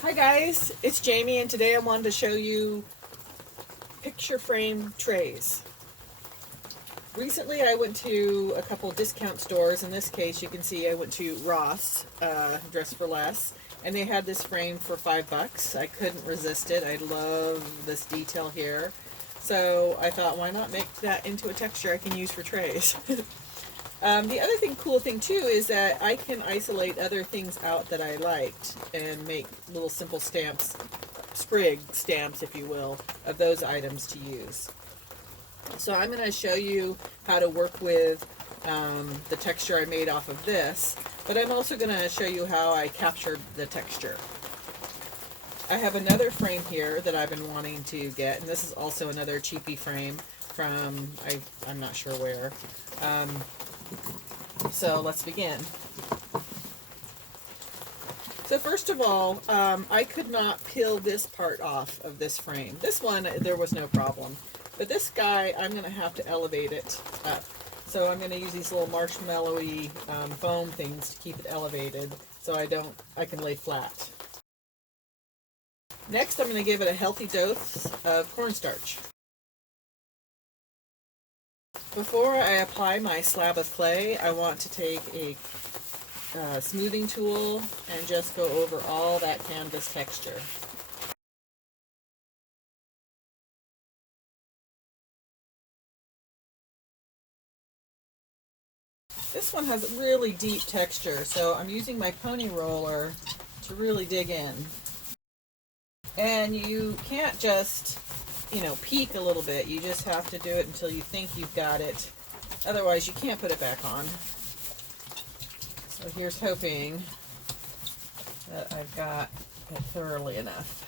Hi guys, it's Jamie, and today I wanted to show you picture frame trays. Recently I went to a couple discount stores. In this case you can see I went to Ross, Dress for Less, and they had this frame for $5. I couldn't resist it. I love this detail here. So I thought, why not make that into a texture I can use for trays? The other cool thing too, is that I can isolate other things out that I liked and make little simple stamps, sprig stamps, if you will, of those items to use. So I'm going to show you how to work with the texture I made off of this, but I'm also going to show you how I captured the texture. I have another frame here that I've been wanting to get, and this is also another cheapy frame from, I'm not sure where. So let's begin. So first of all, I could not peel this part off of this frame. This one, there was no problem. But this guy, I'm going to have to elevate it up. So I'm going to use these little marshmallowy foam things to keep it elevated so I can lay flat. Next, I'm going to give it a healthy dose of cornstarch. Before I apply my slab of clay, I want to take a smoothing tool and just go over all that canvas texture. This one has really deep texture, so I'm using my pony roller to really dig in. And you can't just, peek a little bit. You just have to do it until you think you've got it. Otherwise, you can't put it back on. So here's hoping that I've got it thoroughly enough.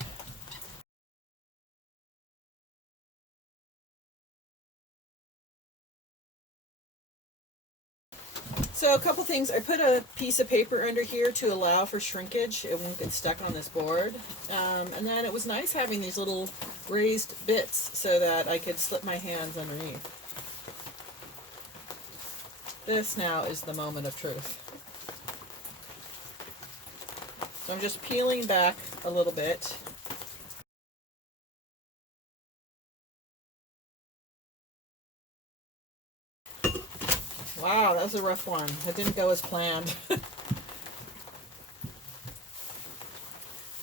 So a couple things. I put a piece of paper under here to allow for shrinkage. It won't get stuck on this board. And then it was nice having these little raised bits so that I could slip my hands underneath. This now is the moment of truth. So I'm just peeling back a little bit. Wow, that was a rough one. It didn't go as planned.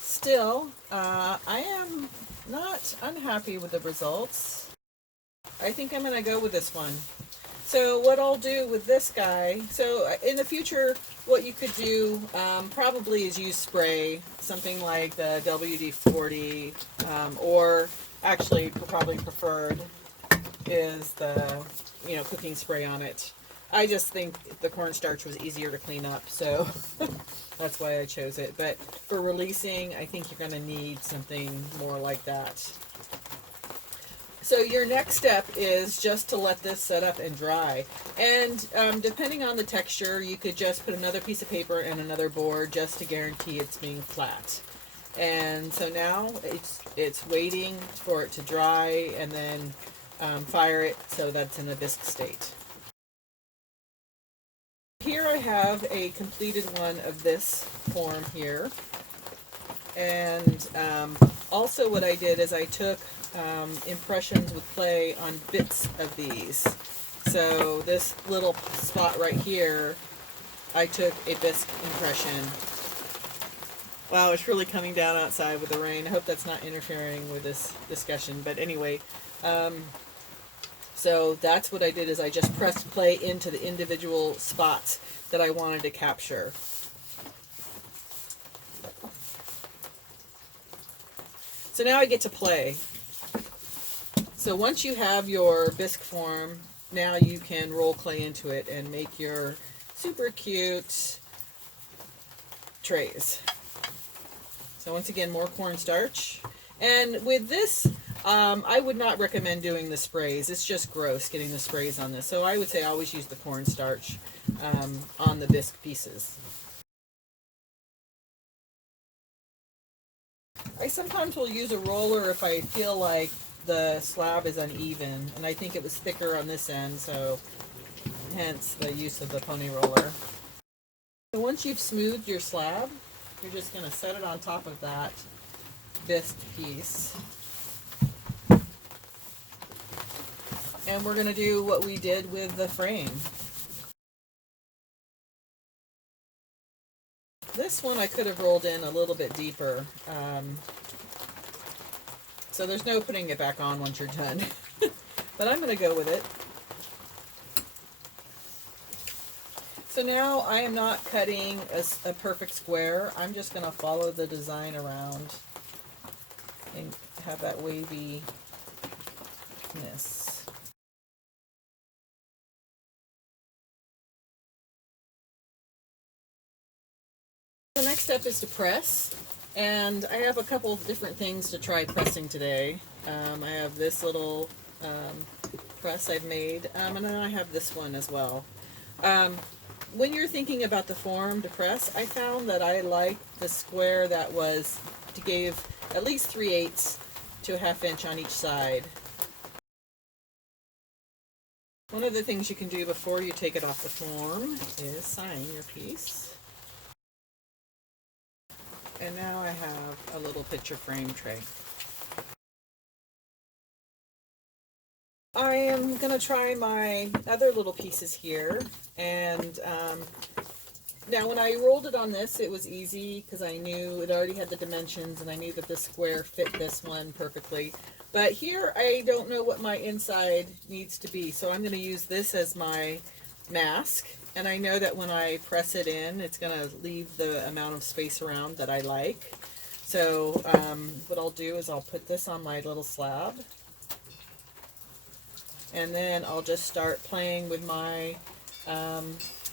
Still, I am not unhappy with the results. I think I'm going to go with this one. So what I'll do with this guy, so in the future, what you could do probably is use spray, something like the WD-40, or actually probably preferred is the cooking spray on it. I just think the cornstarch was easier to clean up, so that's why I chose it. But for releasing, I think you're going to need something more like that. So your next step is just to let this set up and dry. And depending on the texture, you could just put another piece of paper and another board just to guarantee it's being flat. And so now it's waiting for it to dry, and then fire it so that's in a bisque state. Here I have a completed one of this form here. And also what I did is I took impressions with clay on bits of these. So this little spot right here, I took a bisque impression. Wow, it's really coming down outside with the rain. I hope that's not interfering with this discussion. But anyway, so that's what I did, is I just pressed clay into the individual spots that I wanted to capture. So now I get to play. So once you have your bisque form, now you can roll clay into it and make your super cute trays. So once again, more cornstarch. And with this, I would not recommend doing the sprays. It's just gross getting the sprays on this. So I would say always use the cornstarch on the bisque pieces. I sometimes will use a roller if I feel like the slab is uneven, and I think it was thicker on this end, so hence the use of the pony roller. So once you've smoothed your slab, You're just going to set it on top of that bisque piece. And we're going to do what we did with the frame. This one I could have rolled in a little bit deeper. So there's no putting it back on once you're done. But I'm going to go with it. So now I am not cutting a perfect square. I'm just going to follow the design around and have that waviness. The next step is to press, and I have a couple of different things to try pressing today. I have this little press I've made, and then I have this one as well. When you're thinking about the form to press, I found that I like the square that gave at least 3/8 to a 1/2 inch on each side. One of the things you can do before you take it off the form is sign your piece. And now I have a little picture frame tray. I am going to try my other little pieces here, and now when I rolled it on this, it was easy because I knew it already had the dimensions and I knew that this square fit this one perfectly. But here I don't know what my inside needs to be, so I'm going to use this as my mask, and I know that when I press it in, it's going to leave the amount of space around that I like. So what I'll do is I'll put this on my little slab, and then I'll just start playing with my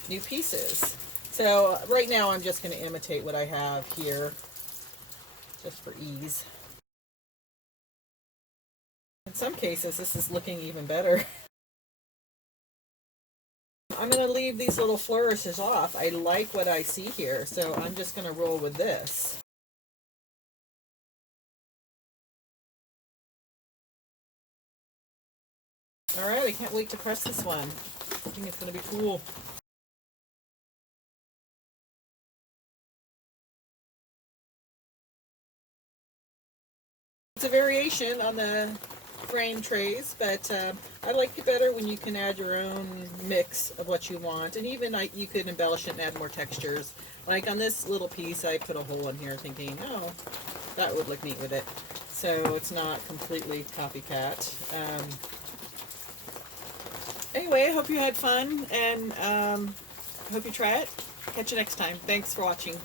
new pieces. So right now I'm just going to imitate what I have here, just for ease. In some cases this is looking even better. I'm going to leave these little flourishes off. I like what I see here, so I'm just going to roll with this. Alright, I can't wait to press this one. I think it's going to be cool. It's a variation on the frame trays, but I like it better when you can add your own mix of what you want, and even you could embellish it and add more textures. Like on this little piece I put a hole in here thinking, oh, that would look neat with it, so it's not completely copycat. Anyway, I hope you had fun, and hope you try it. Catch you next time. Thanks for watching.